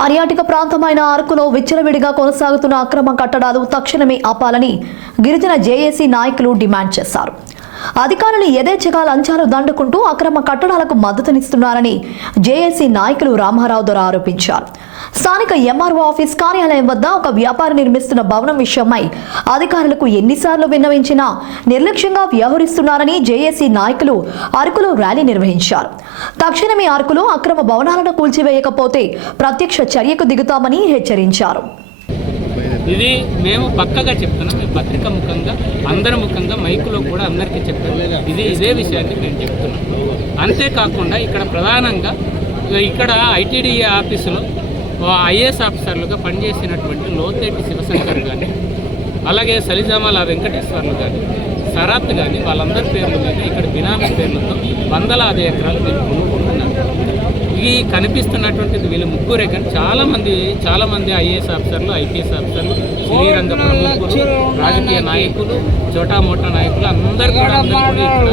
పర్యాటక ప్రాంతమైన అరకులో విచ్చలవిడిగా కొనసాగుతున్న అక్రమ కట్టడాలు తక్షణమే ఆపాలని గిరిజన జేఏసీ నాయకులు డిమాండ్ చేశారు. అధికారులు యథేచ్ఛగా లంచాలు దండుకుంటూ అక్రమ కట్టడాలకు మద్దతునిస్తున్నారని జేఏసీ నాయకులు రామారావు దొర ఆరోపించారు. స్థానిక ఎంఆర్ఓ ఆఫీస్ కార్యాలయం వద్ద ఒక వ్యాపారి నిర్మిస్తున్న భవనం విషయమై అధికారులకు ఎన్నిసార్లు విన్నవించినా నిర్లక్ష్యంగా వ్యవహరిస్తున్నారని జేఏసీ నాయకులు అరకులో ర్యాలీ నిర్వహించారు. తక్షణమే అరకులో అక్రమ భవనాలను కూల్చివేయకపోతే ప్రత్యక్ష చర్యకు దిగుతామని హెచ్చరించారు. ఇది మేము పక్కగా చెప్తున్నాం. మేము పత్రిక ముఖంగా అందరి ముఖంగా మైకులో కూడా అందరికీ చెప్పాము. ఇదే విషయాన్ని మేము చెప్తున్నాం. అంతేకాకుండా ఇక్కడ ప్రధానంగా ఇక్కడ ఐటీడీఏ ఆఫీసులో ఐఏఎస్ ఆఫీసర్లుగా పనిచేసినటువంటి లోతేటి శివశంకర్ కానీ, అలాగే సలిజామాల వెంకటేశ్వర్లు కానీ, శరత్ కానీ వాళ్ళందరి పేర్ల మీద ఇక్కడ బినామీ పేర్లతో వందలాది ఎకరాలు వీళ్ళు కొనుక్కుంటున్నారు. ఈ కనిపిస్తున్నటువంటిది వీళ్ళు ముగ్గురే కానీ చాలామంది ఐఏఎస్ ఆఫీసర్లు, ఐపీఎస్ ఆఫీసర్లు, శ్రీరంగ ప్రముఖులు, రాజకీయ నాయకులు, చోటామోటా నాయకులు అందరూ కూడా ఇక్కడ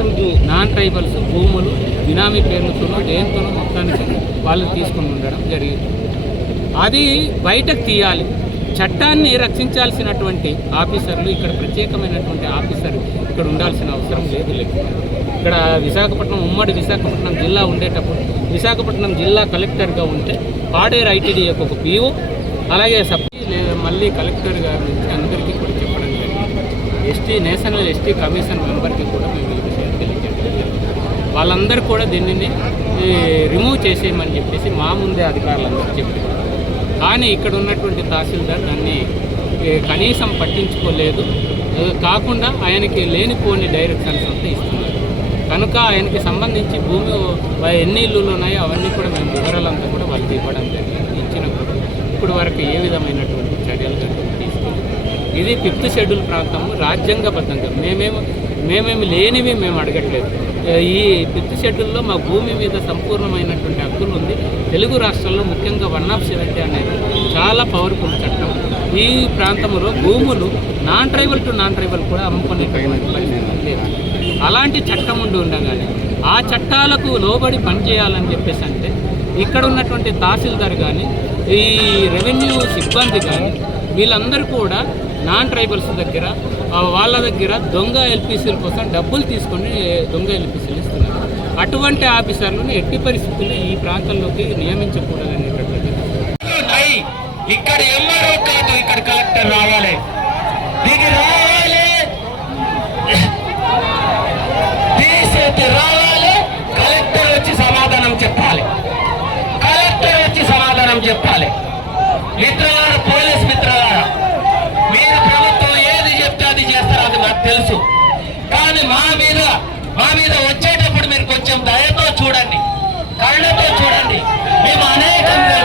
నాన్ ట్రైబల్స్ భూములు బినామీ పేర్లతోనో దేనితోనో మొత్తానికి వాళ్ళు తీసుకుని ఉండడం జరిగింది. అది బయటకు తీయాలి. చట్టాన్ని రక్షించాల్సినటువంటి ఆఫీసర్లు ఇక్కడ ప్రత్యేకమైనటువంటి ఆఫీసర్ ఇక్కడ ఉండాల్సిన అవసరం లేదు. ఇక్కడ విశాఖపట్నం ఉమ్మడి విశాఖపట్నం జిల్లా ఉండేటప్పుడు విశాఖపట్నం జిల్లా కలెక్టర్గా ఉంటే పాడేరు ఐటీడీఏకి ఒక పీఓ, అలాగే మళ్ళీ కలెక్టర్ గారి నుంచి అందరికీ కూడా చెప్పడం జరిగింది. నేషనల్ ఎస్టీ కమిషన్ మెంబర్కి కూడా మేము ఈ విషయాన్ని తెలియజేయడం. వాళ్ళందరూ కూడా దీనిని రిమూవ్ చేసేయమని చెప్పేసి మా ముందే అధికారులందరూ చెప్పారు. కానీ ఇక్కడ ఉన్నటువంటి తహసీల్దార్ దాన్ని కనీసం పట్టించుకోలేదు. కాకుండా ఆయనకి లేనిపోని డైరెక్షన్స్ అంతా ఇస్తున్నారు. కనుక ఆయనకి సంబంధించి భూమి ఎన్ని ఇల్లులు ఉన్నాయో అవన్నీ కూడా మేము వివరాలంతా కూడా వాళ్ళకి ఇవ్వడం జరిగింది. ఇచ్చినప్పుడు ఇప్పుడు వరకు ఏ విధమైనటువంటి చర్యలు కానీ తీసుకుంది. ఇది 5th షెడ్యూల్ ప్రాంతము రాజ్యాంగబద్ధంగా మేమేమి లేనివి మేము అడగట్లేదు. ఈ 5th షెడ్యూల్లో మా భూమి మీద సంపూర్ణమైనటువంటి హక్కులు ఉంది. తెలుగు రాష్ట్రాల్లో ముఖ్యంగా 170 అనేది చాలా పవర్ఫుల్ చట్టం. ఈ ప్రాంతంలో భూములు non tribal to non tribal కూడా అమ్ముకునేటువంటి పరిస్థితి లేదు. అలాంటి చట్టం ఉండగానే ఆ చట్టాలకు లోబడి పనిచేయాలని చెప్పేసి అంటే ఇక్కడ ఉన్నటువంటి తహసీల్దార్ కానీ, ఈ రెవెన్యూ సిబ్బంది కానీ వీళ్ళందరూ కూడా నాన్ ట్రైబల్స్ దగ్గర వాళ్ళ దగ్గర దొంగ ఎల్పీసీల కోసం డబ్బులు తీసుకొని దొంగ ఎల్పీసీలు ఇస్తున్నారు. అటువంటి ఆఫీసర్లను ఎట్టి పరిస్థితుల్లో ఈ ప్రాంతంలోకి నియమించకూడదనేటటువంటి ఇక్కడ ఎంఆర్ఓ కాదు, ఇక్కడ కలెక్టర్ రావాలి, దిగి రావాలి, తీసేది రావాలి. కలెక్టర్ వచ్చి సమాధానం చెప్పాలి. మిత్రులారా, పోలీస్ మిత్రులారా, మీరు ప్రభుత్వం ఏది చెప్తే అది చేస్తారు, అది నాకు తెలుసు. కానీ మా మీద వచ్చేటప్పుడు మీరు కొంచెం దయతో చూడండి, కళ్ళతో చూడండి. మేము అనేకంగా